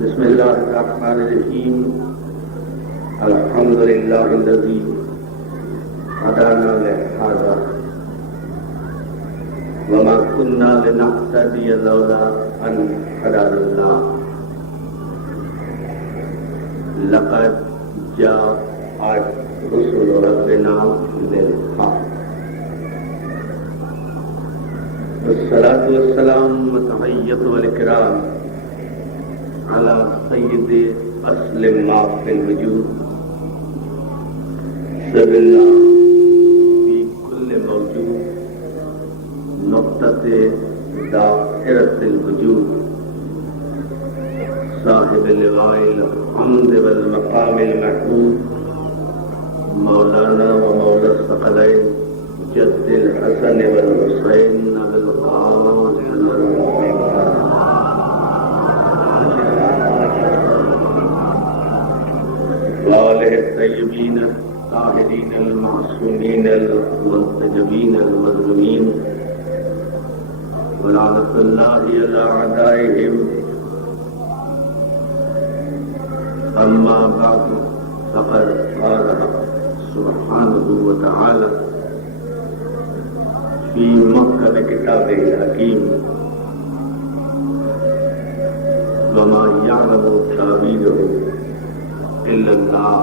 بسم الله الرحمن الرحيم. الحمد لله الذي هدانا لهذا وما كنا لنهتدي لولا أن هدانا الله. لقد جاءت رسل ربنا بالحق. والصلاة والسلام والتحية والإكرام على سيد أصل ما في الوجود سر الله في كل موجود نقطة دائرة الوجود صاحب اللواء الحمد والمقام المحمود مولانا ومولى الثقلين جد الحسن والحسين بالقاسم وآله الطيبين الطاهرين المعصومين المنتجبين المظلومين ولعنة الله على أعدائهم. أما بعد فقد قال سبحانه وتعالى في محكم كتابه الحكيم وما يعلم تأويله إلا الله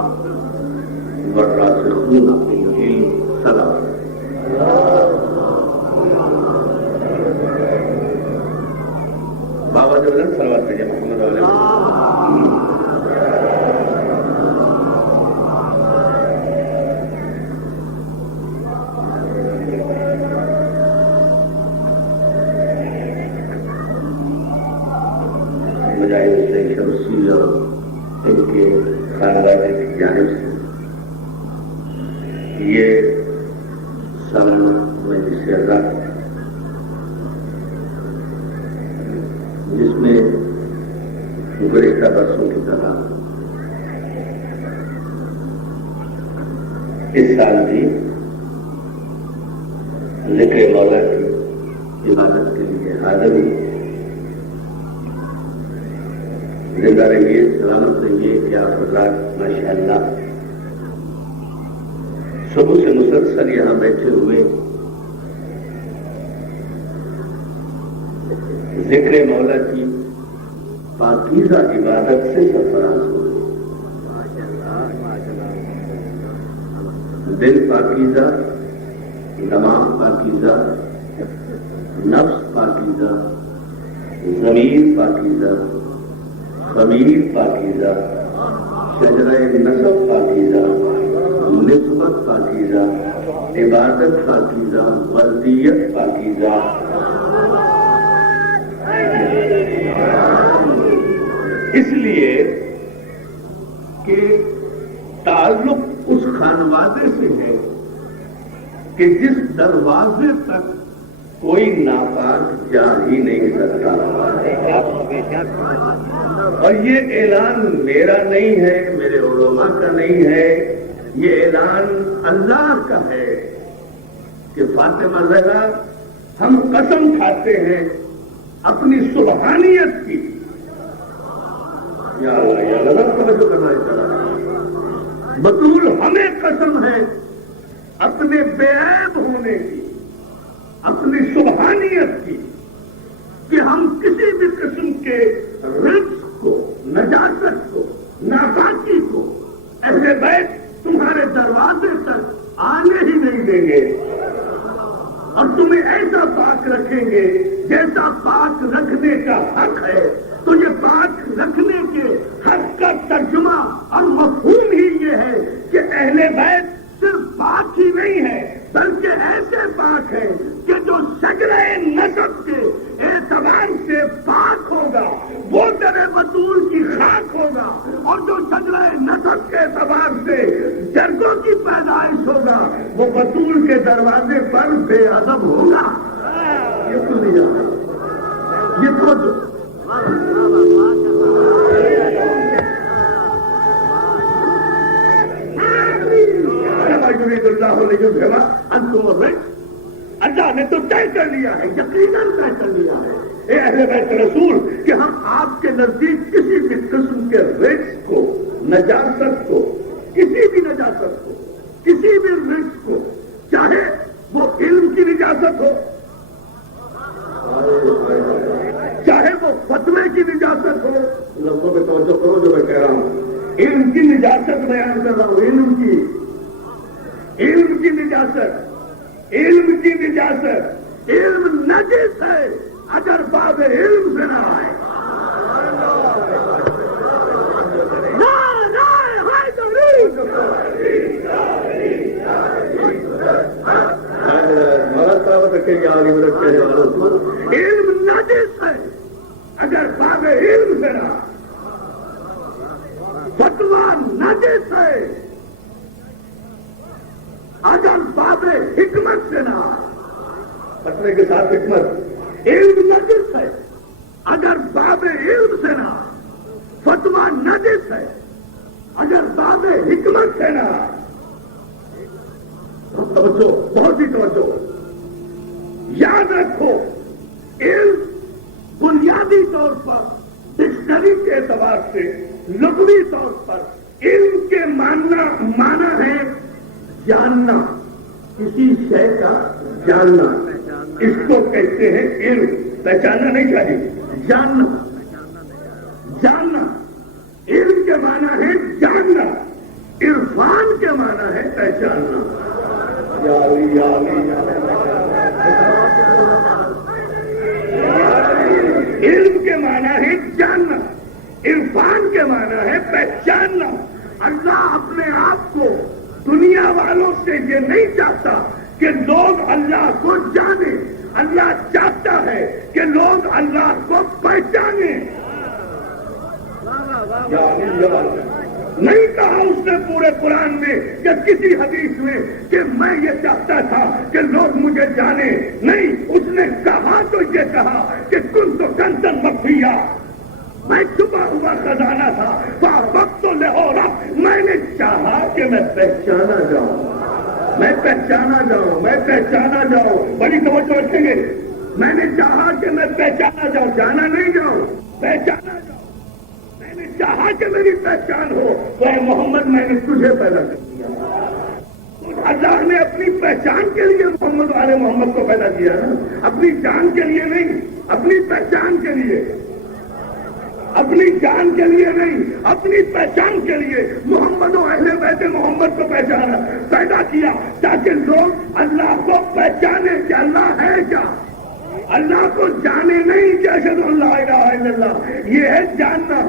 والراسخون في العلم. سلام. بابا جلال صلوات پڑھیے محمد علیہ مجاہد سے شمسی اور ان کے خاندان کی جانب سے یہ سالانہ مجلس اعزاز جس میں گزشتہ برسوں کی طرح اس سال بھی ذکر مولا کی عبادت کے لیے حاضر ہوئی. زندہ رہیے، سلامت رہیے کہ آپ حضرات ماشاء اللہ صبح سے مسلسل یہاں بیٹھے ہوئے ذکر مولا کی پاکیزہ عبادت سے سرفراز ہوئے. دل پاکیزہ، دماغ پاکیزہ، نفس پاکیزہ، ضمیر پاکیزہ، خمیر پاکیزہ، شجرہ نسب پاکیزہ، نسبت پاکیزہ، عبادت پاکیزہ، وردیت پاکیزہ. اس لیے کہ تعلق اس خانوادے سے ہے کہ جس دروازے تک کوئی ناپاک جا ہی نہیں سکتا. اور یہ اعلان میرا نہیں ہے، میرے علماء کا نہیں ہے، یہ اعلان اللہ کا ہے کہ فاطمہ زہرا ہم قسم کھاتے ہیں اپنی سبحانیت کی. یا اللہ یا اللہ توجہ کرنا چاہیے. بطول ہمیں قسم ہے اپنے بے عیب ہونے کی، اپنی سبحانیت کی، کہ ہم کسی بھی قسم کے رزق کو، نجاست کو، ناپاکی کو اہل بیت تمہارے دروازے تک آنے ہی نہیں دیں گے، اور تمہیں ایسا پاک رکھیں گے جیسا پاک رکھنے کا حق ہے. تو یہ پاک رکھنے کے حق کا ترجمہ اور مفہوم ہی یہ ہے کہ اہل بیت صرف پاک ہی نہیں ہے بلکہ ایسے پاک ہیں کہ جو شجرہ نسب کے اعتبار سے پاک ہوگا وہ در بطول کی خاک ہوگا، اور جو شجرہ نسب کے اعتبار سے جرگوں کی پیدائش ہوگا وہ بطول کے دروازے پر بے ادب ہوگا. یہ تو نہیں جانا، یہ تو اللہ نے تو طے کر لیا ہے، یقیناً طے کر لیا ہے اے اہل بیت رسول کہ ہم آپ کے نزدیک کسی بھی ان کے رزق کو، نجاست کو، کسی بھی نجاست کو، کسی بھی رزق کو، چاہے وہ علم کی نجاست ہو، چاہے وہ فتوے کی نجاست ہو، لفظوں پہ توجہ کرو جو میں کہہ رہا ہوں، علم کی نجاست بیان کر رہا ہوں، علم کی نجاست، علم کی نجاست، علم نجس ہے اگر باب علم سے نہ آئے۔ علم نجس ہے اگر باب علم سے نہ، فتویٰ نجس ہے اگر باب حکمت سے نہ، فتوے کے ساتھ حکمت، علم نجس ہے اگر باب علم سے نہ، فتویٰ نجس ہے اگر باب حکمت سے نہ۔ توجہ، بہت ہی توجہ، یاد رکھو، علم بنیادی طور پر ڈکشنری کے اعتبار سے، لغوی طور پر علم کے معنی ہے جاننا، کسی شے کا جاننا، اس کو کہتے ہیں علم۔ پہچاننا نہیں چاہیے، جاننا، جاننا، علم کے معنی ہے جاننا، عرفان کے معنی ہے پہچاننا۔ علم کے معنی ہے جاننا، عرفان کے معنی ہے پہچاننا۔ اللہ اپنے آپ کو دنیا والوں سے یہ نہیں چاہتا کہ لوگ اللہ کو جانیں، اللہ چاہتا ہے کہ لوگ اللہ کو پہچانیں۔ نہیں کہا اس نے پورے قرآن میں یا کسی حدیث میں کہ میں یہ چاہتا تھا کہ لوگ مجھے جانیں، نہیں، اس نے کہا تو یہ کہا کہ کنت کنزا مخفیا، میں چھپا ہوا خزانہ تھا، فاحببت لہورا، میں نے چاہا کہ میں پہچانا جاؤں، میں پہچانا جاؤں، میں پہچانا جاؤں۔ بڑی توجہ رکھیں گے، میں نے چاہا کہ میں پہچانا جاؤں، جانا نہیں جاؤں، پہچانا جاؤں۔ میں نے چاہا کہ میری پہچان ہو، تو اے محمد میں نے تجھے پیدا کر دیا۔ اللہ نے اپنی پہچان کے لیے محمد والے محمد کو پیدا کیا نا، اپنی جان کے لیے نہیں، اپنی پہچان کے لیے، اپنی جان کے لیے نہیں، اپنی پہچان کے لیے محمد و اہل بیت محمد کو پہچانا پیدا کیا تاکہ لوگ اللہ کو پہچانے کہ اللہ ہے کیا، اللہ کو جانے نہیں کہ اشہد ان لا الہ الا اللہ، یہ ہے جاننا۔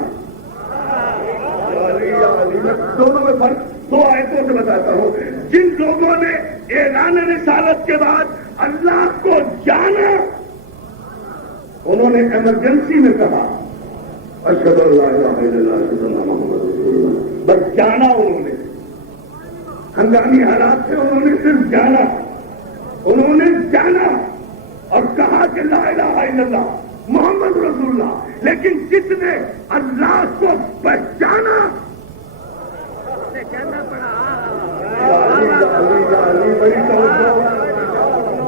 دونوں میں فرق دو آیتوں سے بتاتا ہوں۔ جن لوگوں نے اعلان رسالت کے بعد اللہ کو جانا، انہوں نے ایمرجنسی میں کہا اشہد ان لا الہ الا اللہ اشہد ان محمد رسول اللہ، بس جانا انہوں نے، ہنگامی حالات سے انہوں نے صرف جانا، انہوں نے جانا اور کہا کہ لا الہ الا اللہ محمد رسول اللہ۔ لیکن جس نے اللہ کو پہچانا،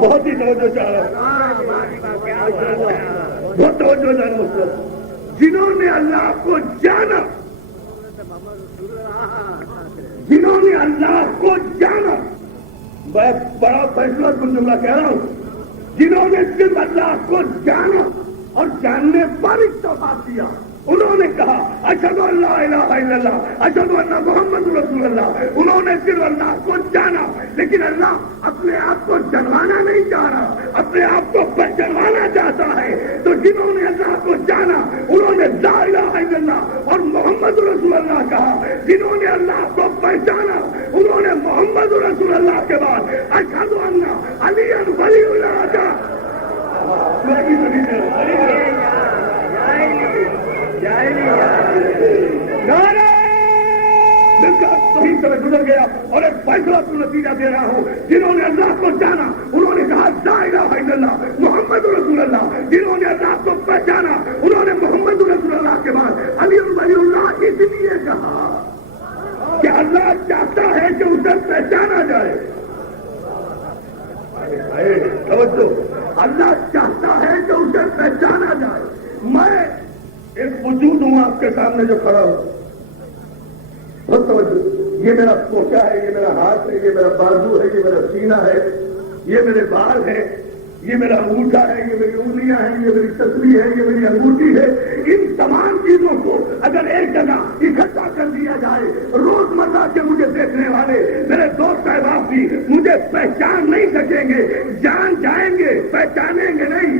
بہت ہی توجہ چاہ رہا بہت توجہ چاہ رہا، جنہوں نے اللہ کو جانا، جنہوں نے اللہ کو جانا، میں بڑا فیصلہ کن جملہ کہہ رہا ہوں، جنہوں نے صرف اللہ کو جانا اور جاننے پر اکتفا کیا، انہوں نے کہا اشہد ان لا الہ الا اللہ اشہد ان محمد رسول اللہ۔ انہوں نے صرف اللہ کو جانا، لیکن اللہ اپنے آپ کو جنوانا نہیں چاہ رہا، اپنے آپ کو پہچانوانا چاہتا ہے۔ تو جنہوں نے اللہ کو جانا انہوں نے لا الہ الا اللہ اور محمد رسول اللہ کہا، جنہوں نے اللہ کو پہچانا انہوں نے محمد رسول اللہ کے بعد اشہد ان علی ولی اللہ کہا۔ صحیح طرح گزر گیا اور ایک فیصلہ کو نتیجہ دے رہا ہوں۔ جنہوں نے اللہ کو جانا انہوں نے کہا لا الہ الا اللہ محمد رسول اللہ، جنہوں نے اللہ کو پہچانا انہوں نے محمد رسول اللہ کے بعد علی ولی اللہ اس لیے کہا کہ اللہ چاہتا ہے کہ اسے پہچانا جائے۔ توجہ، اللہ چاہتا ہے کہ اسے پہچانا جائے۔ میں ایک وجود ہوں آپ کے سامنے جو کھڑا ہوں. بہت توجہ. یہ میرا پوچا ہے, یہ میرا ہاتھ ہے, یہ میرا بازو ہے, یہ میرا سینہ ہے, یہ میرے بال ہیں, یہ میرا انگوٹھا ہے, یہ میری انگلیاں ہیں, یہ میری تصویر ہے, یہ میری انگوٹھی ہے. ان تمام چیزوں کو اگر ایک جگہ اکٹھا کر دیا جائے, روزمرہ کے مجھے دیکھنے والے میرے دوست احباب بھی مجھے پہچان نہیں سکیں گے, جان جائیں گے, پہچانیں گے نہیں.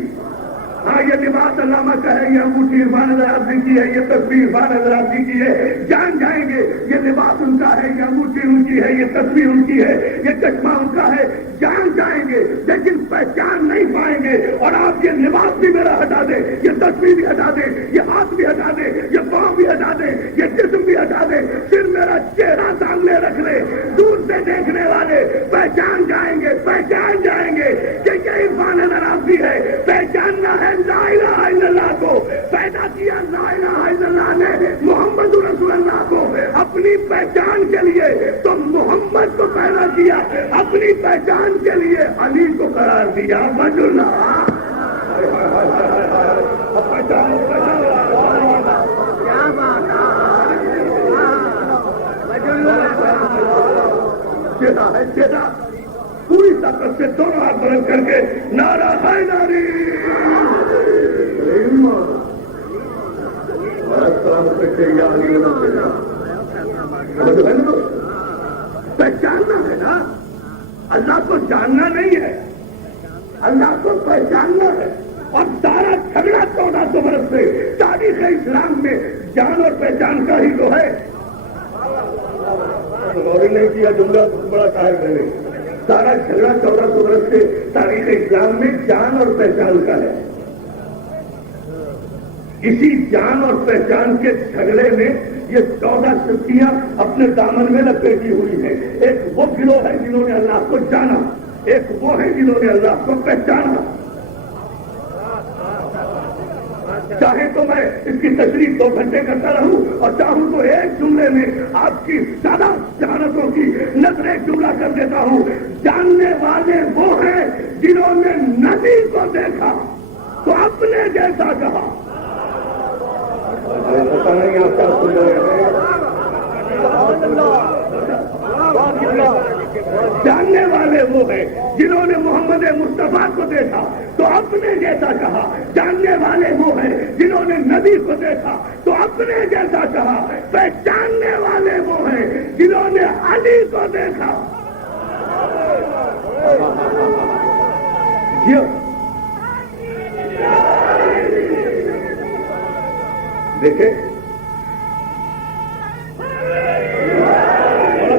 ہاں یہ لباس علامہ کا ہے, یہ انگوٹھی عرفان حضرات کی ہے, یہ تصویر عرفان حضرات کی ہے, جان جائیں گے. یہ لباس ان کا ہے, یہ انگوٹھی ان کی ہے, یہ تصویر ان کی ہے, یہ چشمہ ان کا ہے, جان جائیں گے لیکن پہچان نہیں پائیں گے. اور آپ یہ لباس بھی میرا ہٹا دیں, یہ تصویر بھی ہٹا دیں, یہ ہاتھ بھی ہٹا دیں, یہ پاؤں بھی ہٹا دیں, یہ جسم بھی ہٹا دیں, پھر میرا چہرہ سامنے رکھ لے, دور سے دیکھنے والے پہچان جائیں گے, پہچان جائیں گے کہ یہ عرفان حضرات ہے. پہچاننا ہے لا الہ الا اللہ کو, پیدا کیا لا الہ الا اللہ نے محمد رسول اللہ کو اپنی پہچان کے لیے, تو محمد کو پیدا کیا اپنی پہچان کے لیے, علی کو قرار دیا وجہ. چہرہ ہے, چہرہ پوری طاقت سے دونوں ہاتھ بلند کر کے نعرہ حیدری. پہچاننا ہے نا, اللہ کو جاننا نہیں ہے, اللہ کو پہچاننا ہے. اور سارا جھگڑا 1400 برس سے تاریخ اسلام میں جان اور پہچان کا ہی تو ہے. غور نہیں کیا, جملہ بڑا شاعر ہے. سارا جھگڑا 1400 برس سے تاریخ اسلام میں جان اور پہچان کا ہے. اسی جان اور پہچان کے جھگڑے میں یہ 14 شکتیاں اپنے دامن میں لپیٹی ہوئی ہیں. ایک وہ گروہ ہے جنہوں نے اللہ کو جانا, ایک وہ ہے جنہوں نے اللہ کو پہچانا. چاہے تو میں اس کی تشریح 2 گھنٹے کرتا رہوں, اور چاہوں تو ایک جملے میں آپ کی سادہ ذہانتوں کی نظر ایک جملہ کر دیتا ہوں. جاننے والے وہ ہیں جنہوں نے نبی کو دیکھا تو اپنے جیسا کہا. پتا نہیں آپ کیا سن رہے ہیں. جاننے والے وہ ہیں جنہوں نے محمد مصطفیٰ کو دیکھا تو اپنے جیسا کہا. جاننے والے وہ ہیں جنہوں نے نبی کو دیکھا تو اپنے جیسا کہا. پہچاننے والے وہ ہیں جنہوں نے علی کو دیکھا. دیکھیں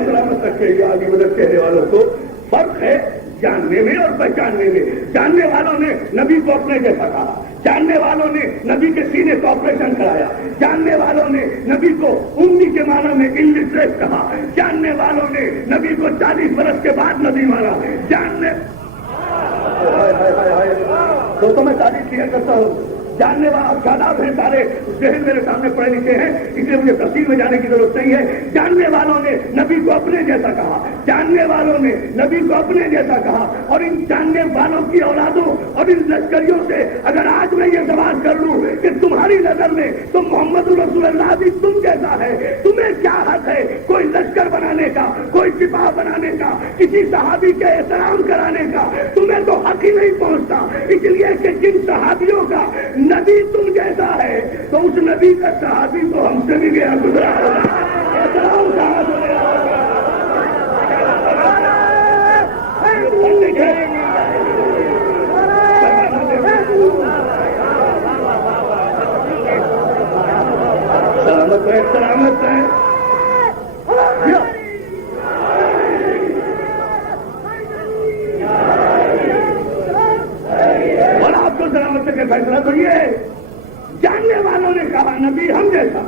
سلامت رکھے آگے مدد کہنے والوں کو. فرق ہے جاننے میں اور پہچاننے میں. جاننے والوں نے نبی کو اپنے جیسا کہا, جاننے والوں نے نبی کے سینے کو آپریشن کرایا, جاننے والوں نے نبی کو امی کے معنی میں انلٹریٹ کہا, جاننے والوں نے نبی کو 40 برس کے بعد نبی مانا. جاننے تو میں تعریف کیا کرتا ہوں. جاننے والا شاداب ہیں سارے ذہن میرے سامنے پڑھے لکھے ہیں, اس لیے مجھے تفصیل میں جانے کی ضرورت نہیں ہے. جاننے والوں نے نبی کو اپنے جیسا کہا, جاننے والوں نے نبی کو اپنے جیسا کہا. اور ان جاننے والوں کی اولادوں اور ان لشکریوں سے اگر آج میں یہ سوال کر لوں کہ تمہاری نظر میں تو محمد رسول اللہ بھی تم جیسا ہے, تمہیں کیا حق ہے کوئی لشکر بنانے کا, کوئی سپاہ بنانے کا, کسی صحابی کے احترام کرانے کا؟ تمہیں تو حق ہی نہیں پہنچتا. اس لیے کہ جن صحابیوں کا نبی تم جیسا ہے تو اس نبی کا صحابی تو ہم سے بھی گیا گزرا ہوگا. احترام کہاں سے لے آؤگا؟ سلامت ہے, سلامت ہے. اور آپ کو سلامت کے فیصلہ تو یہ ہے. جاننے والوں نے کہا نبی ہم جیسا,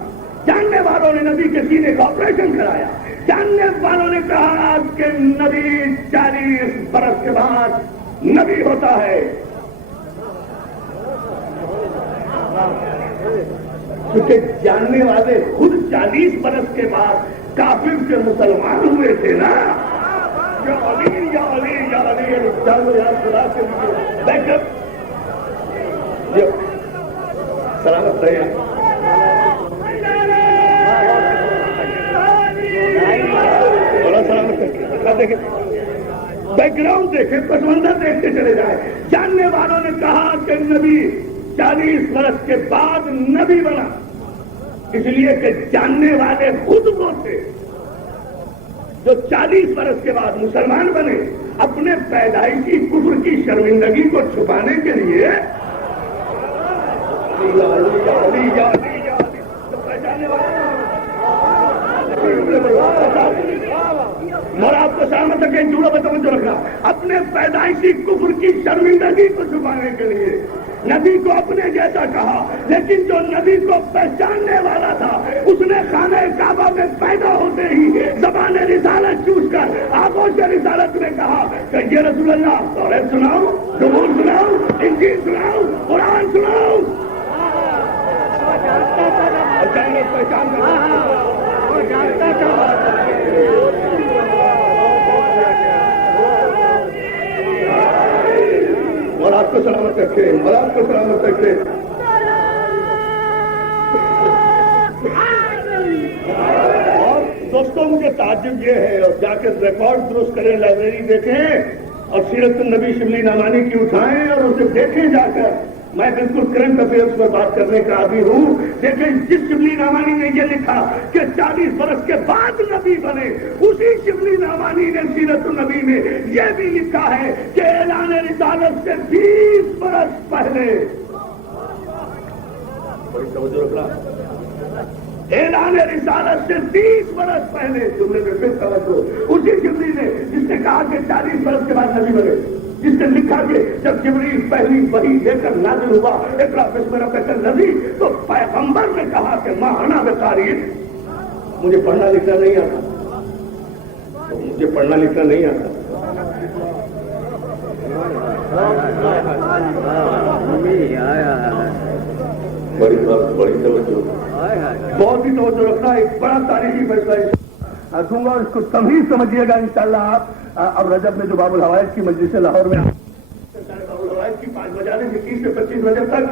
جاننے والوں نے نبی کے سینے کا آپریشن کرایا, جاننے والوں نے کہا آج کے نبی 40 برس کے بعد نبی ہوتا ہے. کیونکہ جاننے والے خود 40 برس کے بعد کافر سے مسلمان ہوئے تھے نا. یا علی یا علی یا علی یا خدا کے بیک اپ. سلامت رہے. دیکھیں، بیک گراؤنڈ دیکھیں، پس منظر دیکھتے چلے جائیں. جاننے والوں نے کہا کہ نبی 40 برس کے بعد نبی بنا، اس لیے کہ جاننے والے خود وہ تھے جو 40 برس کے بعد مسلمان بنے. اپنے پیدائشی کفر کی شرمندگی کو چھپانے کے لیے اور آپ کو سلامت رکھے جوڑا بتوجہ رکھنا، اپنے پیدائشی کفر کی شرمندگی کو چھپانے کے لیے نبی کو اپنے جیسا کہا. لیکن جو نبی کو پہچاننے والا تھا اس نے خانہ کعبہ میں پیدا ہوتے ہی زبان رسالت چوس کر آغوش رسالت میں کہا کہ یہ رسول اللہ توریت سناؤ، زبور سناؤ، انجیل سناؤ، قرآن سناؤ. پہچان اور آپ کو سلامت رکھے، اور آپ کو سلامت رکھے. اور دوستوں مجھے تعجب یہ ہے، اور جا کے ریکارڈ درست کریں، لائبریری دیکھیں اور سیرت النبی شبلی نعمانی کی اٹھائیں اور اسے دیکھیں جا کر. میں بالکل کرنٹ افیئرس پر بات کرنے کا عادی ہوں. لیکن جس شبلی نعمانی نے یہ لکھا کہ 40 برس کے بعد نبی بنے، اسی شبلی نعمانی نے سیرت النبی میں یہ بھی لکھا ہے کہ اعلان رسالت سے 20 برس پہلے، اعلان رسالت سے 20 برس پہلے، جملے میں پھر توجہ، اسی شبلی نے جس نے کہا کہ 40 برس کے بعد نبی بنے، جس نے لکھا کہ جب جبریل پہلی وحی لے کر نازل ہوا اقرا بسم ربک الذی، تو پیغمبر نے کہا کہ ما انا بقاری، مجھے پڑھنا لکھنا نہیں آتا، مجھے پڑھنا لکھنا نہیں آتا. بڑی توجہ، بہت ہی توجہ رکھنا. ایک بڑا تاریخی فیصلہ دوں گا، اس کو تمہید سمجھیے گا انشاءاللہ. آپ اب رجب میں جو باب الحوائج کی مجلس لاہور میں باب الحوائج کی 5 بجے سے 30 سے 25 رجب تک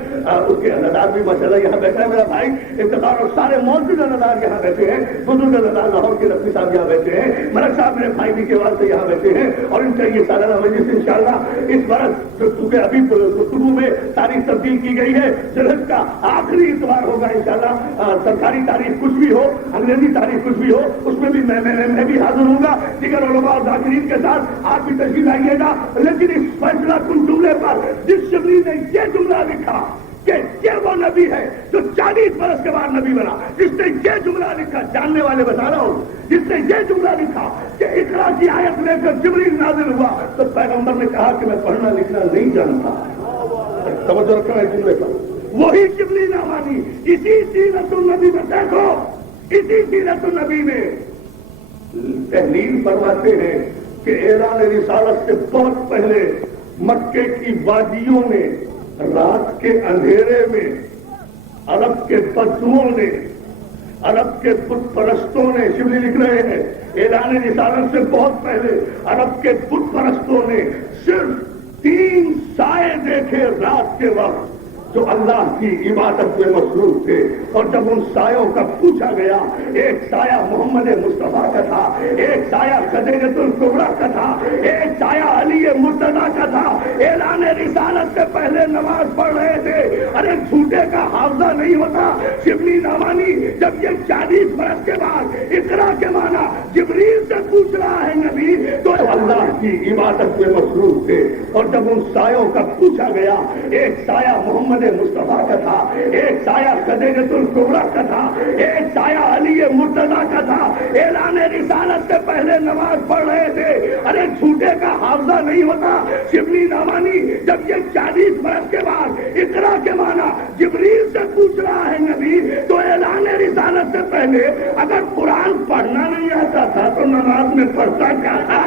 اس کے اندار بھی ماشاءاللہ یہاں بیٹھا ہے میرا بھائی افتخار، اور سارے موجود اندار یہاں بیٹھے ہیں. بزرگ اندار لاہور کے رفیع صاحب یہاں بیٹھے ہیں، ملک صاحب میرے بھائی بھی کے واسطے سے یہاں بیٹھے ہیں. اور ان کا یہ سالانہ مجلس انشاءاللہ اس برس چونکہ ابھی گفتگو میں تاریخ تبدیل کی گئی ہے، ذوالحج کا آخری اتوار ہوگا انشاءاللہ. سرکاری تاریخ کچھ بھی ہو، انگریزی تاریخ کچھ بھی ہو، اس میں بھی میں بھی حاضر ہوں گا دیگر علماء اور ذاکرین کے ساتھ. آپ بھی تشریف لائیے گا. لیکن اس فیصلہ کن جملے پر جس شبلی نے یہ جملہ لکھا کہ یہ وہ نبی ہے جو 40 برس کے بعد نبی بنا، جس نے یہ جملہ لکھا، جاننے والے بتا رہا ہوں، جس نے یہ جملہ لکھا کہ اقرا کی آیت لے کر جبریل نازل ہوا، تو پیغمبر نے کہا کہ میں پڑھنا لکھنا نہیں جانتا. توجہ رکھنا ہے جملے پر. وہی شبلی نعمانی اسی سیرت النبی میں دیکھو، اسی سیرت النبی میں تحلیل فرماتے ہیں کہ اعلان رسالت سے بہت پہلے مکے کی وادیوں میں، رات کے اندھیرے میں، عرب کے بدوؤں نے، عرب کے بت پرستوں نے، شبلی لکھ رہے ہیں اعلان رسالت سے بہت پہلے عرب کے بت پرستوں نے صرف 3 سائے دیکھے رات کے وقت جو اللہ کی عبادت میں مصروف تھے. اور جب ان سایوں کا پوچھا گیا، ایک سایہ محمد مصطفیٰ کا تھا، ایک سایہ خدیجۃ الکبریٰ کا تھا، ایک سایہ علی مرتضیٰ کا تھا. اعلان رسالت سے پہلے نماز پڑھ رہے تھے. ارے جھوٹے کا حافظہ نہیں ہوتا. شبلی نعمانی جب یہ 40 برس کے بعد اقرا کے معنی جبریل سے پوچھ رہا ہے نبی، تو اللہ کی عبادت میں مصروف تھے. اور جب ان سایوں کا پوچھا گیا، ایک سایہ محمد مصطفیٰ کا تھا، ایک سایہ خدیجۃ الکبریٰ کا تھا، ایک سایہ علی مرتضیٰ کا تھا. اعلان رسالت سے پہلے نماز پڑھ رہے تھے. ارے جھوٹے کا حافظہ نہیں ہوتا. شبلی نعمانی جب یہ 40 برس کے بعد اقرا کے معنی جبریل سے پوچھ رہا ہے نبی، تو اعلان رسالت سے پہلے اگر قرآن پڑھنا نہیں آتا تھا تو نماز میں پڑھتا کیا تھا؟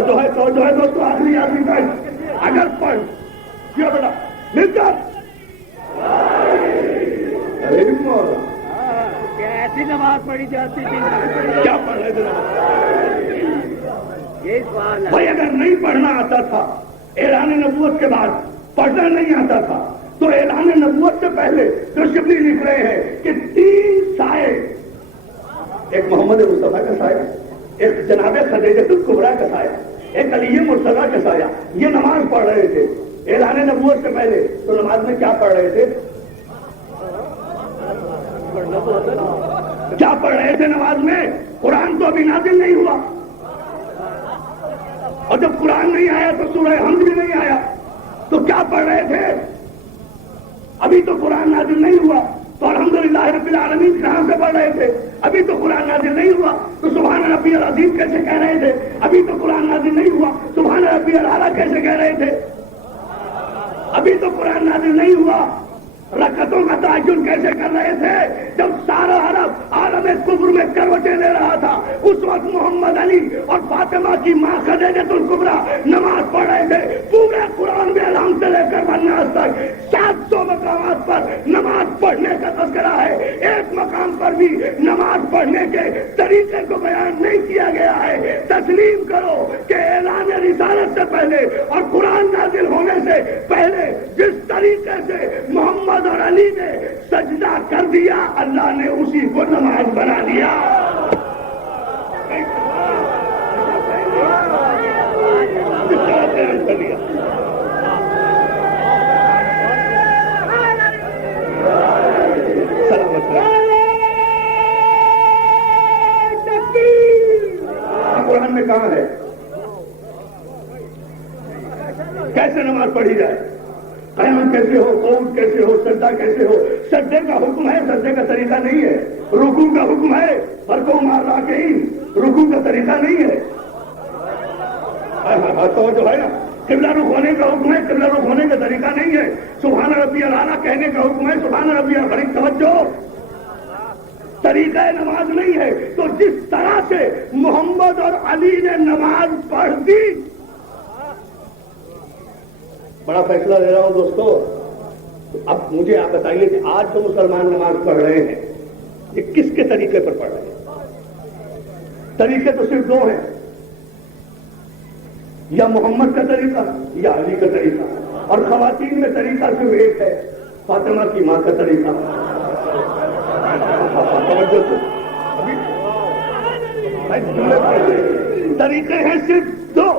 جو ہے دوستوں آخری کا اگر پڑھ کیا بیٹا مل کر ایسی نماز پڑھی جاتی تھی، کیا پڑھ رہے تھے بھائی؟ اگر نہیں پڑھنا آتا تھا اعلان نبوت کے بعد پڑھنا نہیں آتا تھا، تو اعلان نبوت سے پہلے جو شبلی لکھ رہے ہیں کہ 3 سائے، ایک محمد مصطفیٰ کا سایہ، ایک جناب خدیجہ الکبریٰ کا سایہ، ایک علی مرتضیٰ کا سایہ، یہ نماز پڑھ رہے تھے اعلان نبوت سے پہلے. تو نماز میں کیا پڑھ رہے تھے؟ کیا پڑھ رہے تھے نماز میں؟ قرآن تو ابھی نازل نہیں ہوا، اور جب قرآن نہیں آیا تو سورہ حمد بھی نہیں آیا، تو کیا پڑھ رہے تھے؟ ابھی تو قرآن نازل نہیں ہوا، تو الحمدللہ رب العالمین کہاں سے پڑھ رہے تھے؟ ابھی تو قرآن نازل نہیں ہوا، تو سبحان ربی العظیم کیسے کہہ رہے تھے؟ ابھی تو قرآن نازل نہیں ہوا، سبحان ربی الاعلیٰ کیسے کہہ رہے تھے؟ ابھی تو قرآن نازل نہیں ہوا، رکعتوں کا تعجل کیسے کر رہے تھے؟ جب سارا عرب عالم کفر میں کروٹیں لے رہا تھا، اس وقت محمد علی اور فاطمہ کی ماں خدیجہ الکبریٰ نماز پڑھ رہے تھے. پورے قرآن میں الحم سے لے کر والناس تک 700 مقامات پر نماز پڑھنے کا تذکرہ ہے. ایک مقام پر بھی نماز پڑھنے کے طریقے کو بیان نہیں کیا گیا ہے. تسلیم کرو کہ اعلان رسالت سے پہلے اور قرآن نازل ہونے سے پہلے جس طریقے سے محمد اور علی نے سجدہ کر دیا، اللہ نے اسی کو نماز بنا دیا. قرآن میں کہاں ہے کیسے نماز پڑھی جائے؟ قیام کیسے ہو، قعود کیسے ہو، سجدہ کیسے ہو؟ سجدے کا حکم ہے، سجدے کا طریقہ نہیں ہے. رکوع کا حکم ہے، فرقوں مار راکعین، رکوع کا طریقہ نہیں ہے. تو جو ہے نا قبلہ رخ ہونے کا حکم ہے، قبلہ رخ ہونے کا طریقہ نہیں ہے. سبحان ربی الاعلیٰ کہنے کا حکم ہے، سبحان ربی الاعلیٰ. توجہ، طریقہ نماز نہیں ہے. تو جس طرح سے محمد اور علی نے نماز پڑھ دی، بڑا فیصلہ دے رہا ہوں دوستو. اب مجھے آپ بتائیے کہ آج جو مسلمان نماز پڑھ رہے ہیں یہ کس کے طریقے پر پڑھ رہے ہیں؟ طریقے تو صرف 2 ہیں، یا محمد کا طریقہ یا علی کا طریقہ. اور خواتین میں طریقہ صرف ایک ہے، فاطمہ کی ماں کا طریقہ. طریقے ہیں صرف 2،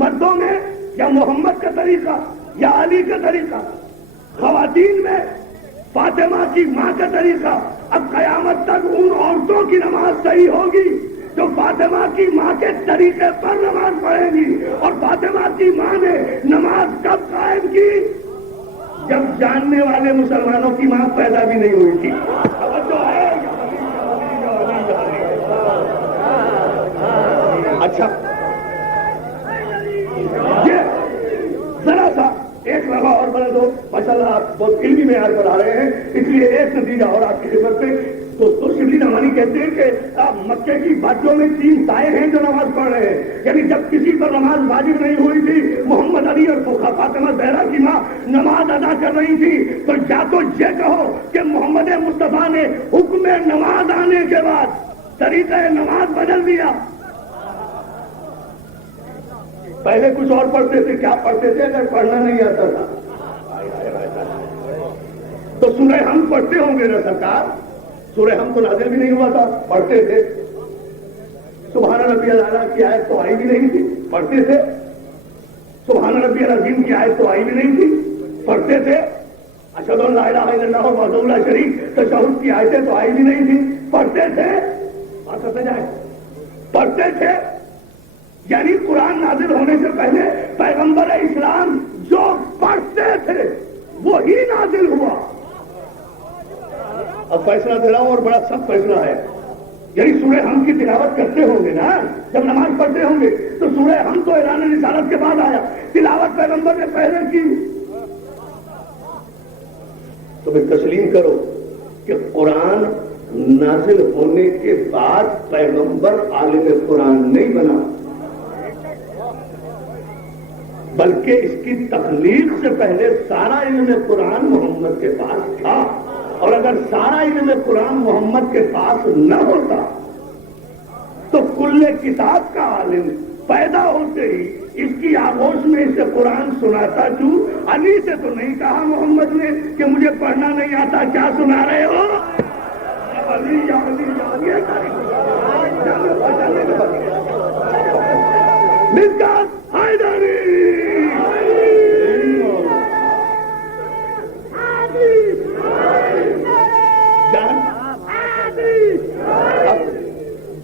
مردوں میں یا محمد کا طریقہ یا علی کا طریقہ، خواتین میں فاطمہ کی ماں کا طریقہ. اب قیامت تک ان عورتوں کی نماز صحیح ہوگی جو فاطمہ کی ماں کے طریقے پر نماز پڑھیں گی. اور فاطمہ کی ماں نے نماز کب قائم کی؟ جب جاننے والے مسلمانوں کی ماں پیدا بھی نہیں ہوئی تھی. اچھا، ذرا سا ایک لمحہ اور بنا دو. ماشاءاللہ آپ بہت علمی معیار پر آ رہے ہیں، اس لیے ایک نتیجہ اور آپ کی خدمت پہ. دوستو شبلی نعمانی کہتے ہیں کہ مکے کی بادشاہوں میں 3 سائے ہیں جو نماز پڑھ رہے ہیں. یعنی جب کسی پر نماز واجب نہیں ہوئی تھی، محمد علی اور فاطمہ زہرا کی ماں نماز ادا کر رہی تھی. تو یا تو یہ کہو کہ محمد مصطفیٰ نے حکم نماز آنے کے بعد طریقہ نماز بدل دیا. پہلے کچھ اور پڑھتے تھے، کیا پڑھتے تھے؟ اگر پڑھنا نہیں آتا تھا تو سورہ ہم پڑھتے ہوں گے نا سرکار. سورہ ہم تو نازل بھی نہیں ہوا تھا، پڑھتے تھے. سبحان ربی الاعلیٰ کی آیت تو آئی بھی نہیں تھی، پڑھتے تھے. سبحان ربی العظیم کی آیت تو آئی بھی نہیں تھی، پڑھتے تھے. اشہد ان لا الہ الا اللہ وحدہ لا شریک تشہد کی آیتیں تو آئی بھی نہیں تھی، پڑھتے تھے. بات سمجھ آئے؟ پڑھتے تھے. یعنی قرآن نازل ہونے سے پہلے پیغمبر اسلام جو پڑھتے تھے وہی نازل ہوا. اب فیصلہ دے رہا ہوں اور بڑا سخت فیصلہ ہے. یعنی سورہ ہم کی تلاوت کرتے ہوں گے نا جب نماز پڑھتے ہوں گے، تو سورہ ہم تو اعلان رسالت کے بعد آیا، تلاوت پیغمبر نے پہلے کی. تو پھر تسلیم کرو کہ قرآن نازل ہونے کے بعد پیغمبر عالم قرآن نہیں بنا، بلکہ اس کی تخلیق سے پہلے سارا علم قرآن محمد کے پاس تھا. اور اگر سارا علم قرآن محمد کے پاس نہ ہوتا تو کل کتاب کا عالم پیدا ہوتے ہی اس کی آغوش میں اسے قرآن سناتا تو علی سے تو نہیں کہا محمد نے کہ مجھے پڑھنا نہیں آتا، کیا سنا رہے ہو؟ علی یا علی یا علی مصداق حیدری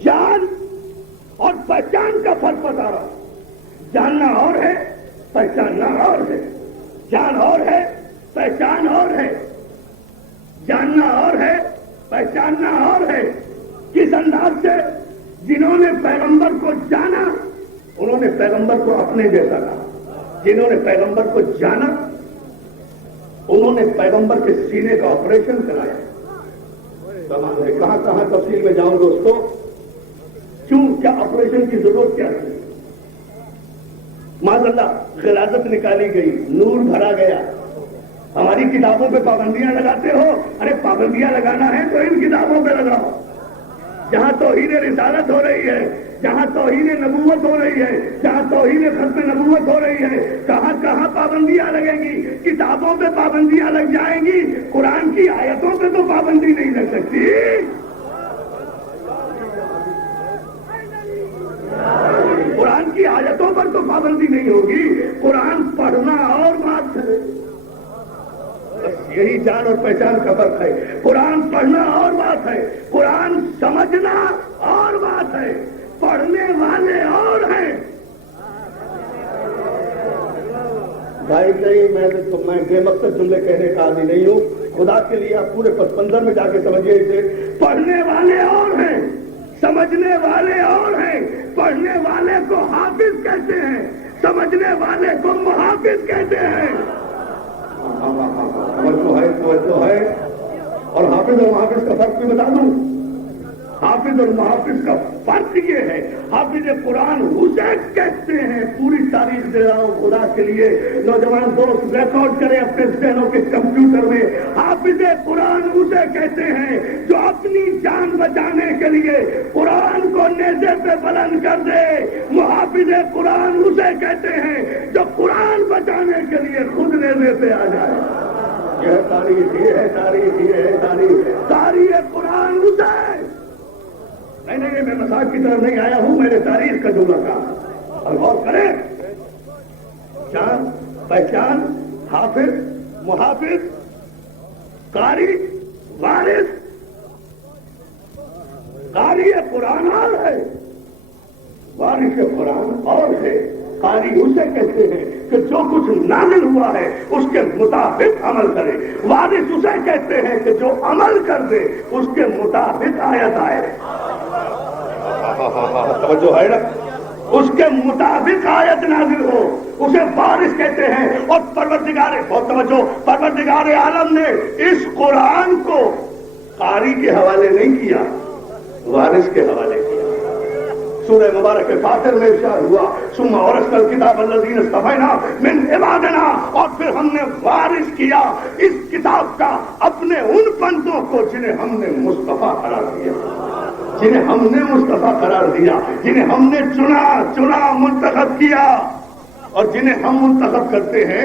جان اور پہچان کا فرق بتا رہا ہوں۔ جاننا اور ہے، پہچاننا اور ہے۔ جان اور ہے، پہچان اور ہے۔ جاننا اور ہے، پہچاننا اور ہے۔ کس انداز سے؟ جنہوں نے پیغمبر کو جانا انہوں نے پیغمبر کو اپنے جیسا کہا، جنہوں نے پیغمبر کو جانا انہوں نے پیغمبر کے سینے کا آپریشن کرایا۔ کہاں کہاں تفصیل میں جاؤں دوستو، کیوں، کیا آپریشن کی ضرورت کیا تھی؟ معاذ اللہ غلاظت نکالی گئی، نور بھرا گیا۔ ہماری کتابوں پہ پابندیاں لگاتے ہو، ارے پابندیاں لگانا ہے تو ان کتابوں پہ لگاؤ۔ جہاں توہین رسالت ہو رہی ہے، جہاں توہین نبوت ہو رہی ہے، جہاں توہین ختم نبوت ہو رہی ہے، کہاں کہاں پابندیاں لگیں گی؟ کتابوں پہ پابندیاں لگ جائیں گی، قرآن کی آیتوں پہ تو پابندی نہیں لگ سکتی۔ قرآن کی آیتوں پر تو پابندی نہیں ہوگی، قرآن پڑھنا اور بات ہے۔ یہی جان اور پہچان کا فرق ہے۔ قرآن پڑھنا اور بات ہے، قرآن سمجھنا اور بات ہے، پڑھنے والے اور ہیں۔ بھائی نہیں، میں بے مقصد جملے کہنے کا عادی نہیں ہوں، خدا کے لیے آپ پورے پس منظر میں جا کے سمجھیے اسے۔ پڑھنے والے اور ہیں، سمجھنے والے اور ہیں۔ پڑھنے والے کو حافظ کہتے ہیں، سمجھنے والے کو محافظ کہتے ہیں۔ توجہ ہے۔ اور حافظ اور محافظ کا فرق بھی بتا دوں۔ حافظ اور محافظ کا فرق یہ ہے، حافظ قرآن اسے کہتے ہیں، پوری تاریخ دے رہا ہوں خدا کے لیے، نوجوان دوست ریکارڈ کریں اپنے ذہنوں کے کمپیوٹر میں، حافظ قرآن اسے کہتے ہیں جو اپنی جان بچانے کے لیے قرآن کو نیزے پہ بلند کر دے۔ محافظ قرآن اسے کہتے ہیں جو قرآن بچانے کے لیے خود نیزے پہ آ جائے۔ یہ تاریخ، یہ ہے تاریخ، یہ ہے تاریخ، تاریخ قرآن اسے۔ نہیں، میں مساج کی طرف نہیں آیا ہوں، میں نے تاریخ کا جملہ کہا۔ اور غور کریں، جان، پہچان، حافظ، محافظ، قاری، وارث۔ قاری قرآن اور ہے، وارث قرآن اور ہے۔ قاری اسے کہتے ہیں کہ جو کچھ نازل ہوا ہے اس کے مطابق عمل کرے، وارث اسے کہتے ہیں کہ جو عمل کر دے اس کے مطابق آیت آئے۔ توجہ ہے نا؟ اس کے مطابق آیت نازل ہو، اسے وارث کہتے ہیں۔ اور پروردگار، بہت توجہ، پروردگار عالم نے اس قرآن کو قاری کے حوالے نہیں کیا، وارث کے حوالے کیا۔ سورہ مبارک فاطر میں ارشاد ہوا، ثم اورثنا الکتاب الذین اصطفینا من عبادنا، اور پھر ہم نے وارث کیا اس کتاب کا اپنے ان بندوں کو جنہیں ہم نے مصطفیٰ قرار دیا، جنہیں ہم نے مصطفیٰ قرار دیا، جنہیں ہم نے چنا منتخب کیا۔ اور جنہیں ہم منتخب کرتے ہیں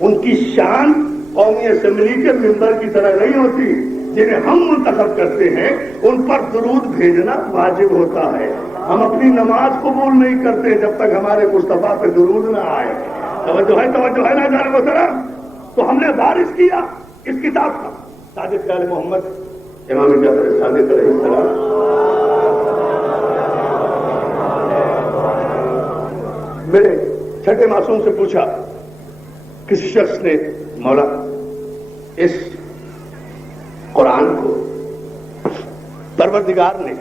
ان کی شان قومی اسمبلی کے ممبر کی طرح نہیں ہوتی، جنہیں ہم منتخب کرتے ہیں ان پر درود بھیجنا واجب ہوتا ہے۔ ہم اپنی نماز قبول نہیں کرتے جب تک ہمارے مصطفیٰ پہ درود نہ آئے۔ توجہ ہے نا جان محترم؟ تو ہم نے وارث کیا اس کتاب کا صادق آل محمد امام جعفر صادق علیہ السلام۔ میرے چھٹے معصوم سے پوچھا، کسی شخص نے، مولا اس قرآن کو پروردگار نے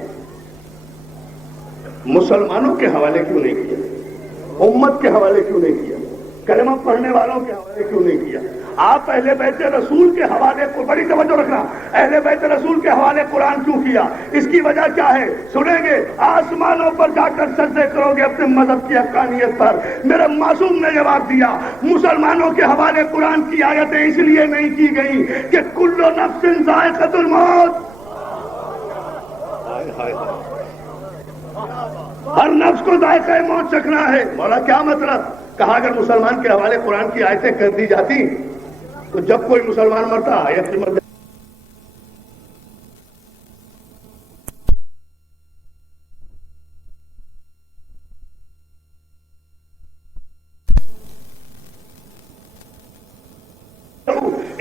مسلمانوں کے حوالے کیوں نہیں کیا، امت کے حوالے کیوں نہیں کیا، کلمہ پڑھنے والوں کے حوالے کیوں نہیں کیا؟ آپ اہل بیت رسول کے حوالے کو، بڑی توجہ رکھنا، اہل بیت رسول کے حوالے قرآن کیوں کیا؟ اس کی وجہ کیا ہے؟ سنیں گے، آسمانوں پر جا کر سجدے کرو گے اپنے مذہب کی حقانیت پر۔ میرے معصوم نے جواب دیا، مسلمانوں کے حوالے قرآن کی آیتیں اس لیے نہیں کی گئی کہ کل نفس ذائقۃ الموت۔ ہر نفس کو ذائقہ موت چکھنا ہے. مولا کیا مطلب؟ کہا اگر مسلمان کے حوالے قرآن کی آیتیں کر دی جاتی تو جب کوئی مسلمان مرتا آیت سے مر جاتا.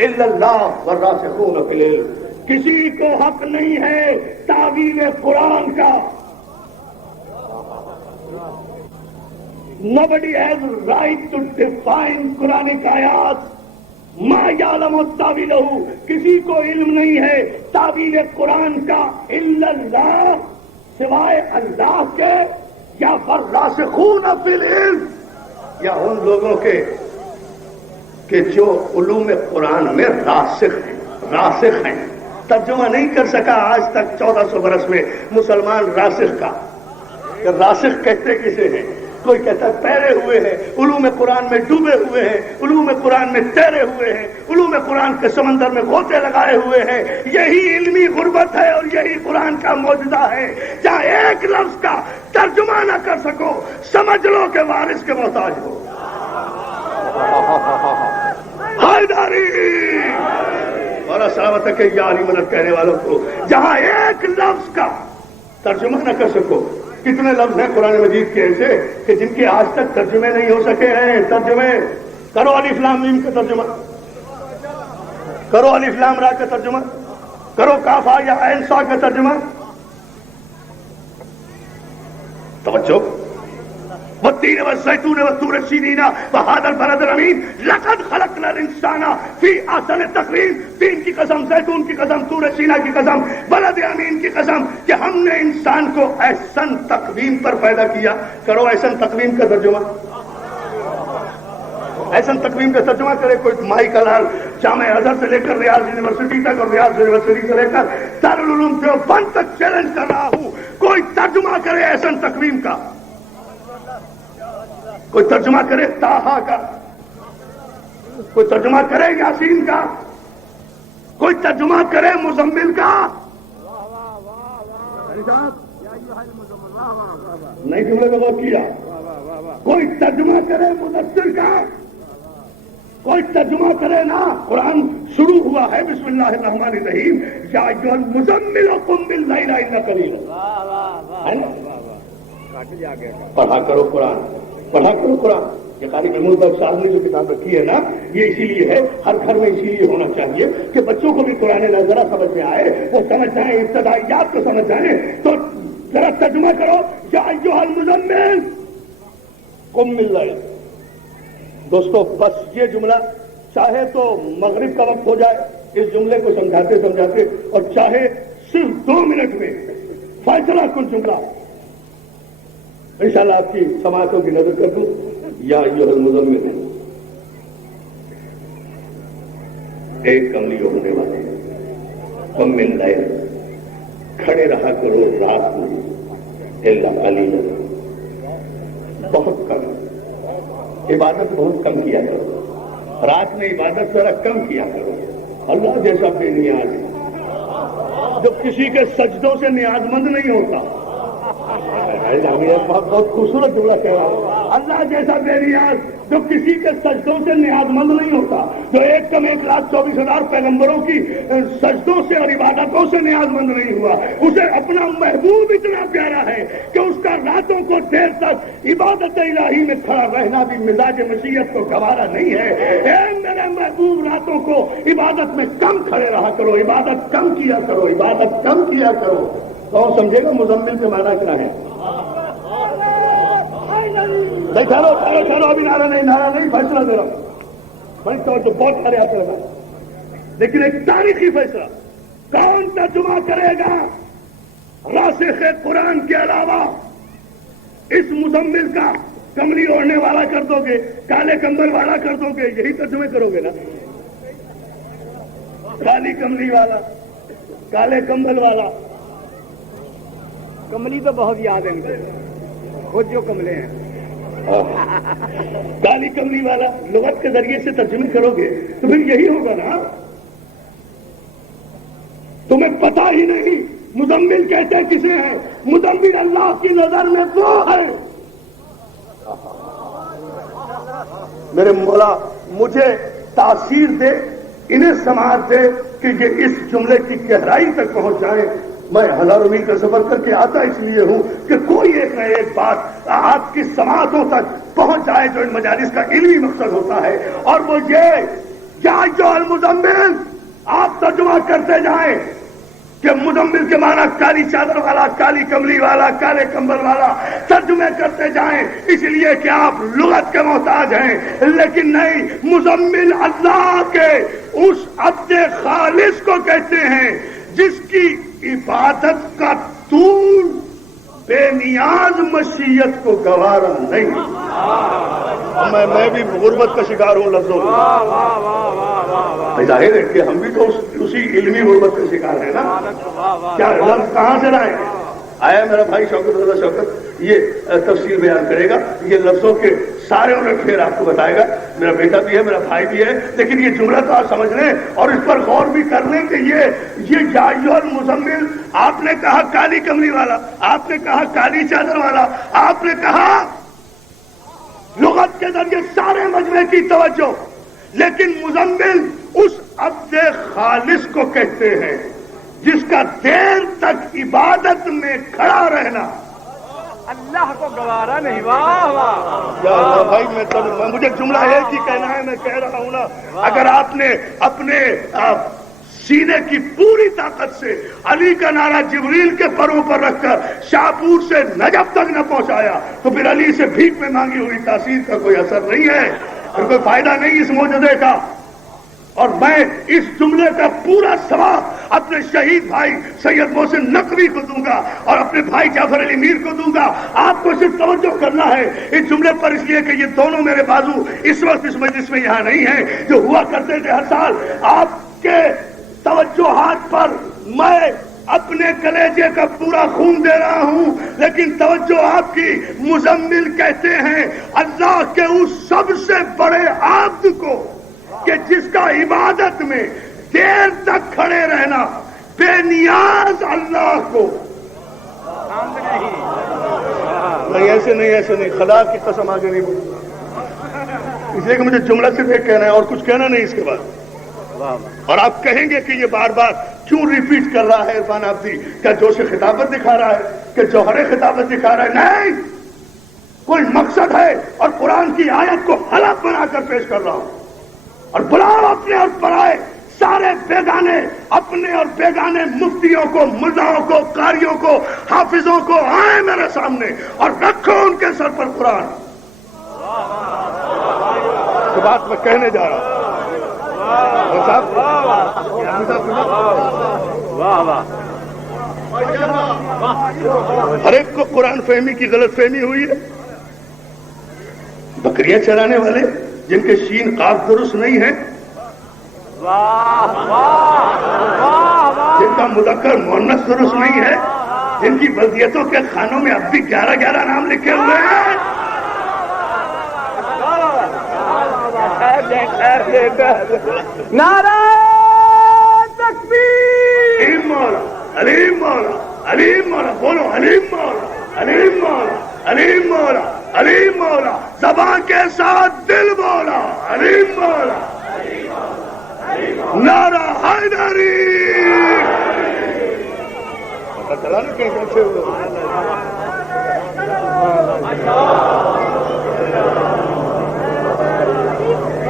الا اللہ والراسخون فی العلم. کسی کو حق نہیں ہے تعویل قرآن کا. Nobody has right to define Quranic آیات. ما یعلم تاویلہ. کسی کو علم نہیں ہے تعویل قرآن کا الا اللہ، سوائے اللہ کے، یا والراسخون فی العلم، یا ان لوگوں کے کہ جو علوم قرآن میں راسخ ہیں. ترجمہ نہیں کر سکا آج تک 1400 برس میں مسلمان راسخ کا. کہ راسخ کہتے کسے ہیں؟ کوئی کہتا ہے تیرے ہوئے ہیں، علوم قرآن میں ڈوبے ہوئے ہیں، علوم قرآن میں تیرے ہوئے ہیں، علوم قرآن کے سمندر میں غوطے لگائے ہوئے ہیں. یہی علمی غربت ہے اور یہی قرآن کا معجزہ ہے. جہاں ایک لفظ کا ترجمہ نہ کر سکو سمجھ لو کہ وارث کے محتاج ہو. حیدری اور سلامت کہ یا علی مدد کہنے والوں کو جہاں ایک لفظ کا ترجمہ نہ کر سکو. کتنے لفظ ہیں قرآن مجید کے ایسے کہ جن کے آج تک ترجمے نہیں ہو سکے ہیں. ترجمے کرو الف لام میم کا ترجمہ، کرو الف لام را کا ترجمہ، کرو کاف ہا یا عین صا کا ترجمہ. توجہ. والتین والزیتون والطور سینین وہذا البلد الامین لقد خلقنا الانسان فی احسن تقویم. تین کی قسم، زیتون کی قسم، طور سینا کی قسم، بلد امین کی قسم کہ ہم نے انسان کو احسن تقویم پر پیدا کیا. کرو احسن تقویم کا ترجمہ. احسن تقویم کا ترجمہ کرے کوئی مائی کلال جامع ازہر سے لے کر ریاض یونیورسٹی تک اور ریاض یونیورسٹی سے لے کر دارالعلوم دیوبند تک چیلنج کر رہا ہوں. کوئی ترجمہ کرے احسن تقویم کا، کوئی ترجمہ کرے طٰہٰ کا، کوئی ترجمہ کرے یاسین کا، کوئی ترجمہ کرے مزمل کا. نہیں جملے میں غور کیا. کوئی ترجمہ کرے مدثر کا، کوئی ترجمہ کرے نا. قرآن شروع ہوا ہے بسم اللہ الرحمن الرحیم یا ایھا المزمل قم باللیل الا قلیلا. پڑھا کرو قرآن، پڑھا کرو قرآن. یہ قاری محمود بخش صاحب نے جو کتاب رکھی ہے نا یہ اسی لیے ہے، ہر گھر میں اسی لیے ہونا چاہیے کہ بچوں کو بھی قرآن ذرا سمجھ میں آئے، وہ سمجھ جائیں، ابتدائیات کو سمجھ جائیں. تو ذرا ترجمہ کرو یا ایھا المزمل قم باللیل. دوستو بس یہ جملہ چاہے تو مغرب کا وقت ہو جائے اس جملے کو سمجھاتے سمجھاتے، اور چاہے صرف 2 منٹ میں فیصلہ کن جملہ انشاءاللہ آپ کی سماعتوں کی نظر کر دوں. یا ایھا المزمل، ایک کملی ہونے والے قم باللیل، کھڑے رہا کرو رات میں الا قلیلا، بہت کم. عبادت بہت کم کیا کرو، رات میں عبادت ذرا کم کیا کرو. اللہ جیسا بے نیاز جو کسی کے سجدوں سے نیاز مند نہیں ہوتا. بہت خوبصورت جملہ کہہ رہا ہوں. اللہ جیسا بے نیاز جو کسی کے سجدوں سے نیاز مند نہیں ہوتا، جو 1,24,000 پیغمبروں کی سجدوں سے اور عبادتوں سے نیاز مند نہیں ہوا. اسے اپنا محبوب اتنا پیارا ہے کہ اس کا راتوں کو دیر تک عبادت الہی میں کھڑا رہنا بھی مزاج مشیت کو گوارا نہیں ہے. اے میرے محبوب راتوں کو عبادت میں کم کھڑے رہا کرو، عبادت کم کیا کرو، عبادت کم کیا کرو. کون سمجھے گا مزمل کے معنی کیا ہے؟ ٹھہرو ٹھہرو ٹھہرو، ابھی نعرہ نہیں فیصلہ دے رہا ہوں. بڑی توجہ، بہت سارے آپ لگا، لیکن ایک تاریخی فیصلہ. کون ترجمہ کرے گا راسخ قرآن کے علاوہ اس مزمل کا؟ کملی اوڑھنے والا کر دو گے، کالے کمبل والا کر دو گے، یہی ترجمے کرو گے نا. کالی کملی والا، کالے کمبل والا. کملی تو بہت یاد ہے ان کو، خود جو کملے ہیں. کالی کملی والا لغت کے ذریعے سے ترجمے کرو گے تو پھر یہی ہوگا نا. تمہیں پتا ہی نہیں مزمل کہتے کسے ہیں؟ مزمل اللہ کی نظر میں وہ ہے. میرے مولا مجھے تاثیر دے، انہیں سماعت دے کہ یہ اس جملے کی گہرائی تک پہنچ جائیں. میں ہزاروں میل کا سفر کر کے آتا اس لیے ہوں کہ کوئی ایک نہ ایک بات آپ کی سماعتوں تک پہنچ جائے جو ان مجالس کا علمی مقصد ہوتا ہے، اور وہ یہ یا جو المزمل آپ ترجمہ کرتے جائیں کہ مزمل کے معنی کالی چادر والا، کالی کملی والا، کالے کمبل والا ترجمے کرتے جائیں، اس لیے کہ آپ لغت کے محتاج ہیں. لیکن نہیں، مزمل اللہ کے اس عبد خالص کو کہتے ہیں جس کی عبادت کا طول بے نیاز مشیت کو گوارا نہیں. میں بھی غربت کا شکار ہوں لفظوں میں. ظاہر ہے کہ ہم بھی تو اسی علمی غربت کا شکار ہیں نا. کیا لفظ کہاں سے لائے؟ آیا میرا بھائی شوکت رضا شوکت یہ تفصیل بیان کرے گا، یہ لفظوں کے سارے انہیں پھر آپ کو بتائے گا. میرا بیٹا بھی ہے، میرا بھائی بھی ہے، لیکن یہ جملہ تو آپ سمجھ لیں اور اس پر غور بھی کر لیں کہ یہ یا ایھا المزمل، آپ نے کہا کالی کملی والا، آپ نے کہا کالی چادر والا، آپ نے کہا لغت کے ذریعے سارے مجمع کی توجہ، لیکن مزمل اس عبد خالص کو کہتے ہیں جس کا دیر تک عبادت میں کھڑا رہنا اللہ کو گوارا نہیں. واہ واہ یا اللہ بھائی، مجھے جملہ ایک ہی کہنا ہے، میں کہہ رہا ہوں نا. اگر آپ نے اپنے سینے کی پوری طاقت سے علی کا نعرہ جبریل کے پروں پر رکھ کر شاہپور سے نجف تک نہ پہنچایا تو پھر علی سے بھیک میں مانگی ہوئی تاثیر کا کوئی اثر نہیں ہے، پھر کوئی فائدہ نہیں اس معجزے کا. اور میں اس جملے کا پورا ثواب اپنے شہید بھائی سید محسن نقوی کو دوں گا اور اپنے بھائی جعفر علی میر کو دوں گا. آپ کو صرف توجہ کرنا ہے اس جملے پر، اس لیے کہ یہ دونوں میرے بازو اس وقت اس مجلس میں یہاں نہیں ہیں جو ہوا کرتے تھے ہر سال. آپ کے توجہات پر میں اپنے کلیجے کا پورا خون دے رہا ہوں، لیکن توجہ آپ کی مزمل کہتے ہیں اللہ کے اس سب سے بڑے عبد کو کہ جس کا عبادت میں دیر تک کھڑے رہنا بے نیاز اللہ کو. نہیں ایسے نہیں، خدا کی قسم آگے نہیں بولوں، اس لیے کہ مجھے جملہ صرف ایک کہنا ہے اور کچھ کہنا نہیں اس کے بعد. اور آپ کہیں گے کہ یہ بار بار کیوں ریپیٹ کر رہا ہے عرفان آبدی؟ کیا جوش خطابت دکھا رہا ہے کہ جوہر خطابت دکھا رہا ہے؟ نہیں، کوئی مقصد ہے اور قرآن کی آیت کو حلف بنا کر پیش کر رہا ہوں. اور بلاؤ اپنے اور پرائے سارے بیگانے، اپنے اور بیگانے مفتیوں کو، ملاؤں کو، قاریوں کو، حافظوں کو آئے میرے سامنے اور رکھو ان کے سر پر قرآن. تو بات میں کہنے جا رہا ہوں. ہر ایک کو قرآن فہمی کی غلط فہمی ہوئی ہے. بکریاں چرانے والے جن کے شین قاف درست نہیں ہے، جن کا مذکر مؤنث درست نہیں ہے، جن کی بلدیتوں کے خانوں میں اب بھی 11 نام لکھے ہوئے ہیں، نعرہ تکبیر. علیم مولا، علیم مولا، علیم مولا، بولو علیم مولا، علیم مولا، علیم مولا، علیم مولا، زبان کے ساتھ دل مولا، علیم مولا، نعرہ حیدری. پتہ چلا نا کیسے اچھے ہوئے.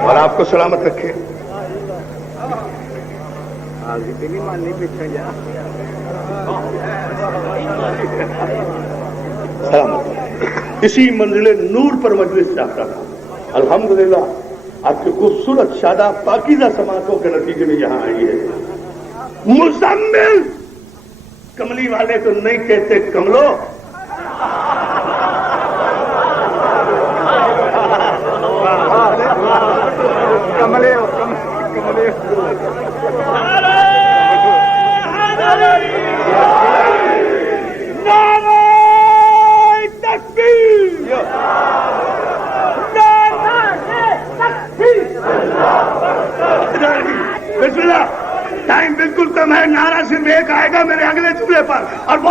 اور آپ کو سلامت رکھے. سلامت. اسی منزل نور پر مجلس چاہتا تھا. الحمدللہ آپ کے خوبصورت شاداب پاکیزہ سماعتوں کے نتیجے میں یہاں آئی ہے. مزمل کملی والے کو نہیں کہتے کملو، کملے بسم اللہ. ٹائم بالکل کم ہے، نعرہ صرف ایک آئے گا میرے اگلے جملے پر.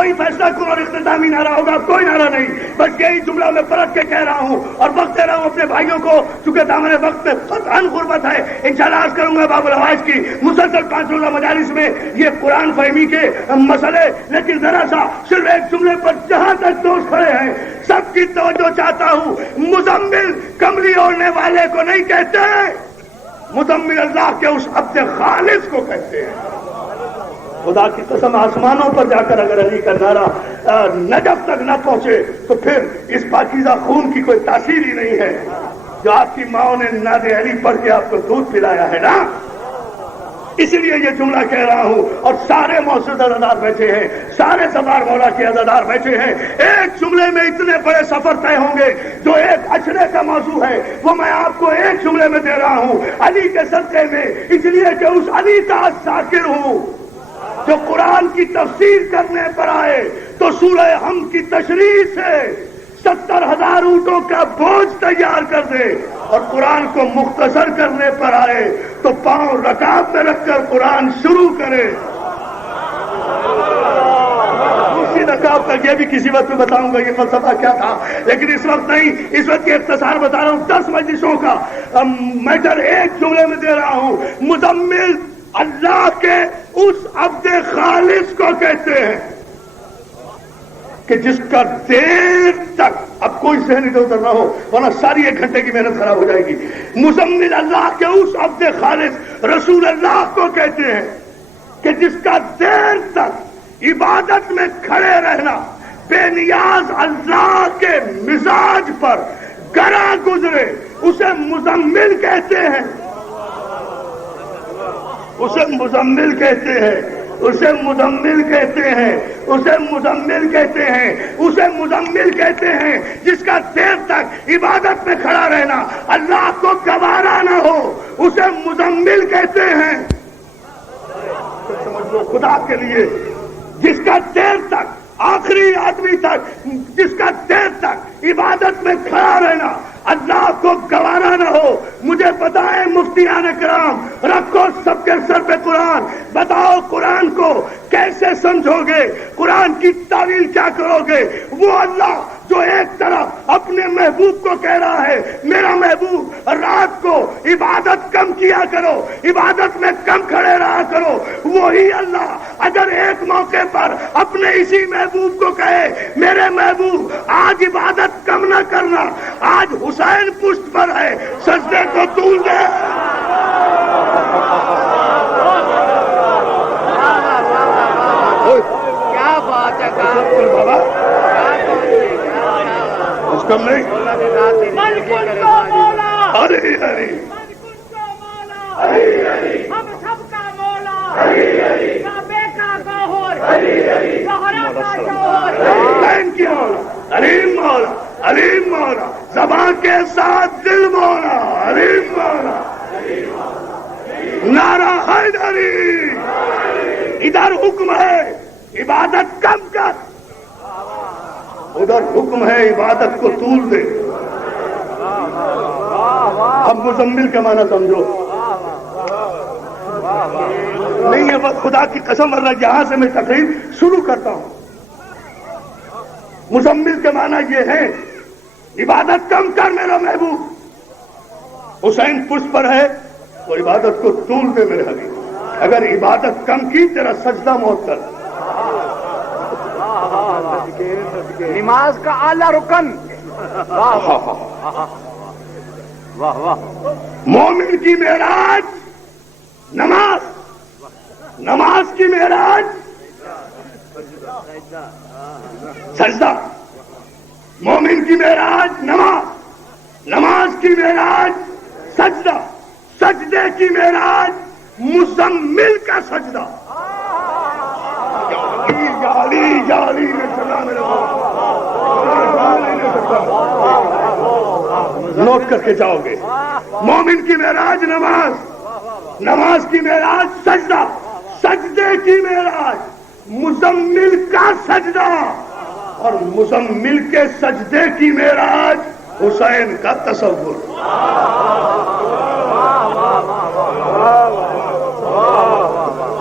کوئی فیصلہ کن اور اختتامی نعرہ ہوگا، کوئی نعرہ نہیں، بس یہی جملہ میں پلٹ کے کہہ رہا ہوں اور وقت دے رہا ہوں اپنے بھائیوں کو، چونکہ دامن وقت میں قطعاً غربت ہے۔ انشاءاللہ عرض کروں گا باب الحوائج کی مسلسل 5 روزہ مجالس میں یہ قرآن فہمی کے مسئلے، لیکن ذرا سا صرف ایک جملے پر جہاں تک دوست کھڑے ہیں سب کی توجہ چاہتا ہوں۔ مزمل کملی اوڑھنے والے کو نہیں کہتے، مزمل اللہ کے اس عبد خالص کو کہتے ہیں۔ خدا کی قسم آسمانوں پر جا کر اگر علی کا نعرہ نجف تک نہ پہنچے تو پھر اس پاکیزہ خون کی کوئی تاثیر ہی نہیں ہے جو آپ کی ماں نے ناد علی پڑھ کے آپ کو دودھ پلایا ہے نا۔ اس لیے یہ جملہ کہہ رہا ہوں، اور سارے موسد عزادار بیٹھے ہیں، سارے سبار مولا کے عزادار بیٹھے ہیں، ایک جملے میں اتنے بڑے سفر طے ہوں گے جو ایک اشرے کا موضوع ہے وہ میں آپ کو ایک جملے میں دے رہا ہوں علی کے صدقے میں، اس لیے کہ اس علی کا ذاکر ہوں جو قرآن کی تفسیر کرنے پر آئے تو سورہ حمد کی تشریح سے 70,000 اونٹوں کا بوجھ تیار کر دے، اور قرآن کو مختصر کرنے پر آئے تو پاؤں رکاب میں رکھ کر قرآن شروع کرے۔ اسی رکاب تک یہ بھی کسی وقت میں بتاؤں گا یہ فلسفہ کیا تھا، لیکن اس وقت نہیں، اس وقت کے اختصار بتا رہا ہوں 10 مجلسوں کا میٹر ایک جملے میں دے رہا ہوں۔ مزمل اللہ کے اس عبد خالص کو کہتے ہیں کہ جس کا دیر تک، اب کوئی ذہن ادھر ادھر نہ ہو ورنہ ساری 1 گھنٹے کی محنت خراب ہو جائے گی۔ مزمل اللہ کے اس عبد خالص رسول اللہ کو کہتے ہیں کہ جس کا دیر تک عبادت میں کھڑے رہنا بے نیاز اللہ کے مزاج پر گرا گزرے، اسے مزمل کہتے ہیں، اسے مزمل کہتے ہیں، اسے مزمل کہتے ہیں، اسے مزمل کہتے ہیں، اسے مزمل کہتے ہیں جس کا دیر تک عبادت میں کھڑا رہنا اللہ کو گوارا نہ ہو، اسے مزمل کہتے ہیں۔ سمجھ لو خدا کے لیے، جس کا دیر تک آخری آدمی تک، جس کا دیر تک عبادت میں کھڑا رہنا اللہ کو گوارا نہ ہو۔ مجھے بتائیں مفتیان کرام، رکھو سب کے سر پہ قرآن، بتاؤ قرآن کو کیسے سمجھو گے، قرآن کی تعویل کیا کرو گے؟ وہ اللہ جو ایک طرف اپنے محبوب کو کہہ رہا ہے میرا محبوب رات کو عبادت کم کیا کرو، عبادت میں کم کھڑے رہا کرو، وہی اللہ اگر ایک موقع پر اپنے اسی محبوب کو کہے میرے محبوب آج عبادت کم نہ کرنا، آج حسین پشت پر ہے سجدے کو طول دے، کیا بات ہے بابا اس کم نہیں، ارے ارے ہم سب کا مولا، کعبے کا گوہر، زہرا کا جوہر، تھینک یو مولا، علیم مولا، علیم مولا، زبان کے ساتھ دل مولا، علیم مولا، نعرہ حیدری، ادھر حکم ہے عبادت کم کر، ادھر حکم ہے عبادت کو طول دے۔ اب مزمل کا معنی سمجھو، نہیں ہے بس خدا کی قسم، ورنہ یہاں سے میں تقریر شروع کرتا ہوں۔ مزمل کے معنی یہ ہے عبادت کم کر میرا محبوب، حسین پشت پر ہے تو عبادت کو طول دے میرے حبیب، اگر عبادت کم کی تیرا سجدہ موت کر۔ نماز کا اعلیٰ رکن، واہ واہ، مومن کی معراج نماز، نماز کی معراج سجدہ، مومن کی معراج نماز، نماز کی معراج سجدہ، سجدے کی معراج مزمل کا سجدہ۔ نوٹ کر کے جاؤ گے، مومن کی معراج نماز، نماز کی معراج سجدہ، سجدے کی معراج مزمل کا سجدہ، اور مزمل کے سجدے کی معراج حسین کا تصور۔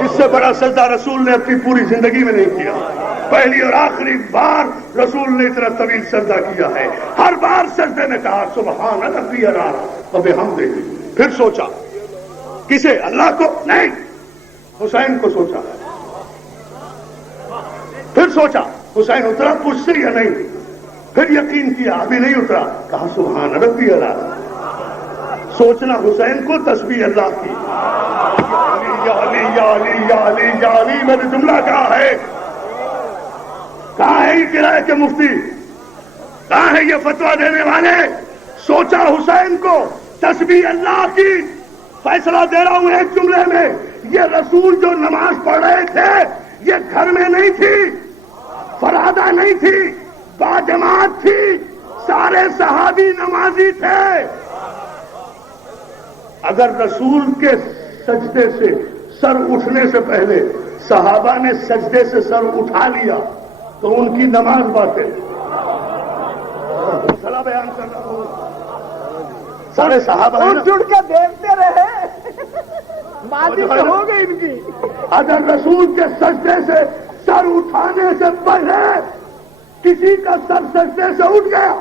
اس سے بڑا سجدہ رسول نے اپنی پوری زندگی میں نہیں کیا۔ پہلی اور آخری بار رسول نے اتنا طویل سجدہ کیا ہے. ہر بار سجدے میں کہا سبحان ربی الاعلی و بحمدہ. پھر سوچا کسے؟ اللہ کو نہیں، حسین کو سوچا. پھر سوچا حسین اترا مجھ سے یا نہیں. پھر یقین کیا ابھی نہیں اترا، کہا سبحان ربی الاعلی. سوچنا حسین کو، تسبیح اللہ کی. یا علی یا علی یا علی یا علی. میں نے جملہ کہا ہے، کہاں ہے یہ کرائے کے مفتی، کہاں ہے یہ فتویٰ دینے والے؟ سوچا حسین کو، تسبیح اللہ کی. فیصلہ دے رہا ہوں ایک جملے میں، یہ رسول جو نماز پڑھ رہے تھے یہ گھر میں نہیں تھی، فرادہ نہیں تھی، باجماعت تھی. سارے صحابی نمازی تھے. اگر رسول کے سجدے سے سر اٹھنے سے پہلے صحابہ نے سجدے سے سر اٹھا لیا تو ان کی نماز باطل. مسئلہ بیان کر رہا ہوں. سارے صحابہ جڑ کے دیکھتے رہے، بات ہو گئی ان کی. اگر رسول کے سجدے سے سر اٹھانے سے پہلے کسی کا سر سجدے سے اٹھ گیا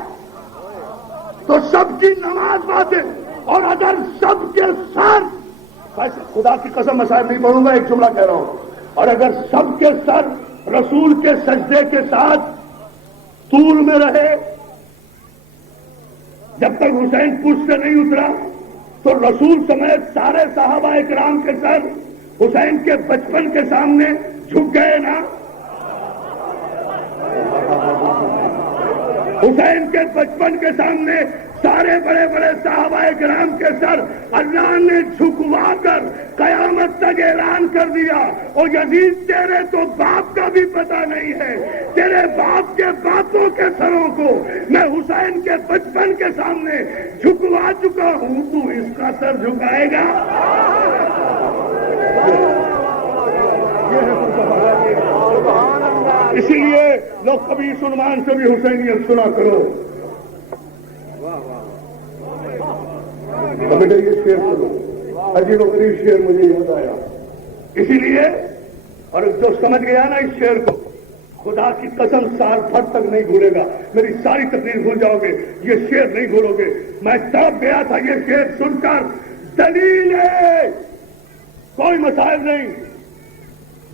تو سب کی نماز باطل. اور اگر سب کے سر، خدا کی قسم مسائل نہیں پڑھوں گا، ایک جملہ کہہ رہا ہوں، اور اگر سب کے سر رسول کے سجدے کے ساتھ طول میں رہے جب تک حسین پش سے نہیں اترا تو رسول سمیت سارے صحابہ اکرام کے سر حسین کے بچپن کے سامنے جھک گئے نا. حسین کے بچپن کے سامنے سارے بڑے بڑے صحابہ کرام کے سر اللہ نے جھکوا کر قیامت تک اعلان کر دیا. اور یزید تیرے تو باپ کا بھی پتہ نہیں ہے، تیرے باپ کے باپوں کے سروں کو میں حسین کے بچپن کے سامنے جھکوا چکا ہوں، تو اس کا سر جھکائے گا؟ اسی لیے لوگ کبھی سلمان سے بھی حسینیت سنا کرو. بیٹا یہ شعر سنو، عجیب و غریب شعر مجھے یاد آیا. اسی لیے اور جو سمجھ گیا نا اس شعر کو، خدا کی قسم سال بھر تک نہیں بھولے گا. میری ساری تقریر بھول جاؤ گے، یہ شعر نہیں بھولو گے. میں تب گیا تھا یہ شعر سن کر. دلیل ہے، کوئی مسائل نہیں.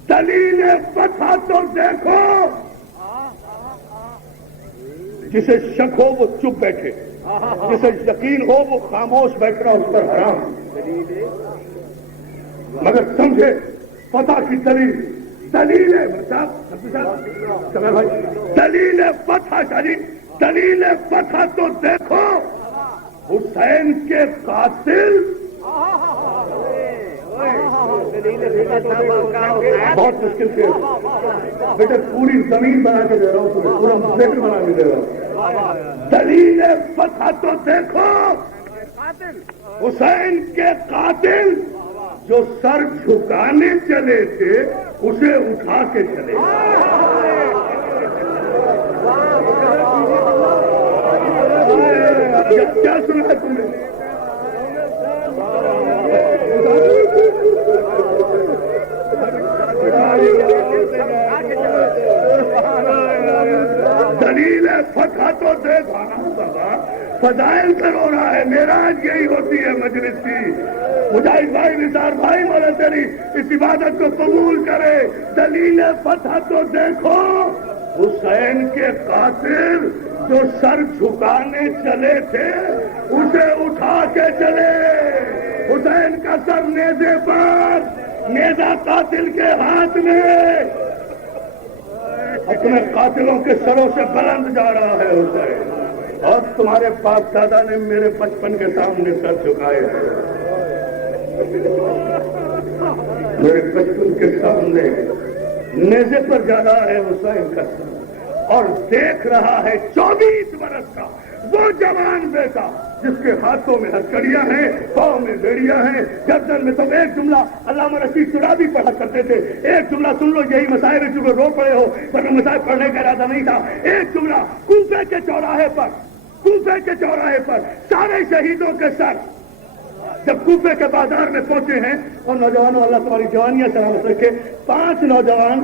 دلیل فتح تو دیکھو. جسے شک ہو وہ چپ بیٹھے، جسے یقین ہو وہ خاموش بیٹھنا اس پر حرام. مگر سمجھے فتح کی دلیل، دلیل دلیل فتح شریف، دلیل فتح تو دیکھو. حسین کے قاتل بہت مشکل سے بیٹا پوری زمین بنا کے دے رہا ہوں، تمہیں پورا فلیٹ بنا کے دے رہا ہوں. دلیل فتح تو دیکھو. حسین کے قاتل جو سر جھکانے چلے تھے اسے اٹھا کے چلے. کیا سنا ہے تم نے؟ دلیل فتح تو دیکھا بابا. فضائل پر ہو رہا ہے، معراج یہی ہوتی ہے مجلس کی. مجاہد بھائی، نثار بھائی، مولا تیری اس عبادت کو قبول کرے. دلیل فتح تو دیکھو. حسین کے قاتل جو سر جھکانے چلے تھے اسے اٹھا کے چلے. حسین کا سر نیزے پر، نیزہ قاتل کے ہاتھ میں. اپنے قاتلوں کے سروں سے بلند جا رہا ہے حسین. اور تمہارے باپ دادا نے میرے بچپن کے سامنے سر جھکائے ہیں. میرے بچپن کے سامنے نیزے پر جا رہا ہے حسین کا سر، اور دیکھ رہا ہے 24 برس کا وہ جوان بیٹا جس کے ہاتھوں میں ہتھکڑیاں ہیں، پاؤں میں بیڑیاں ہیں، گردن میں. تم ایک جملہ علامہ رشید چرابی پڑھا کرتے تھے، ایک جملہ سن لو. یہی مسائل چونکہ رو پڑے ہو پر مسائل پڑھنے کا ارادہ نہیں تھا. ایک جملہ کوفے کے چوراہے پر، کوفے کے چوراہے پر سارے شہیدوں کے سر جب کوفے کے بازار میں پہنچے ہیں. اور نوجوانوں، اللہ تمہاری جوانیاں سلامت رکھے. 5 نوجوان